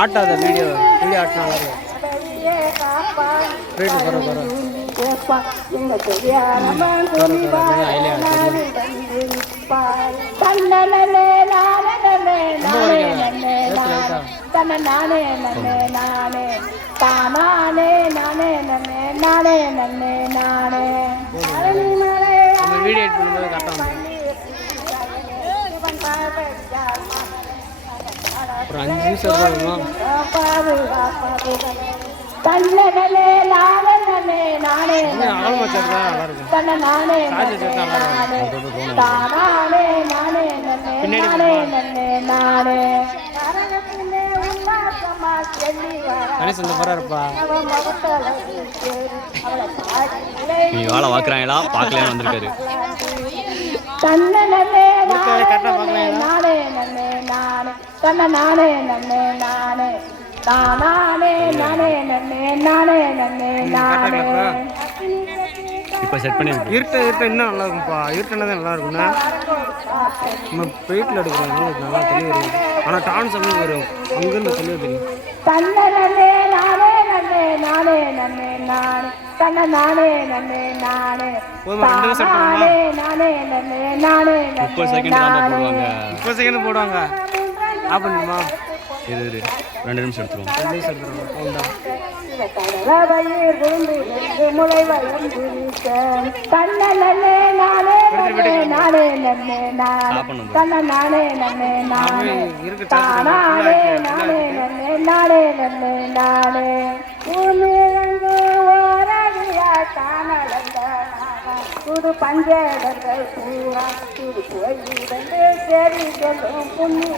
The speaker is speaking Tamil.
ஆட்டாத வீடியோ ஆட்டினா வீட்டு வீடியோ எடிட் பண்ணும்போது கரெக்டாக ஒரு 5 நிமிஷம் இருக்கணும். நீ வாழை வாக்குறாங்களா பார்க்கலான்னு வந்திருக்காரு. இப்போ செட் பண்ணி இருட்ட இன்னும் நல்லா இருக்கும்ப்பா. இருட்டுனா தான் நல்லா இருக்கும்ண்ணா. நம்ம வெயிட்டில் எடுக்கிறோம் நல்லா தெளிவு வரும். ஆனால் டான்ஸ் அப்படின்னு வரும் அங்கேருந்து தெளிவு தெரியும். போடுவாங்க. ஆப்பண்ணுமா? இது 2 நிமிஷம் எடுத்துருவோம். 2 நிமிஷம் எடுத்துருவோம். புது பஞ்சேடர்கள் பூரா புது கோயில் சரி சொல்லும் புண்ணிய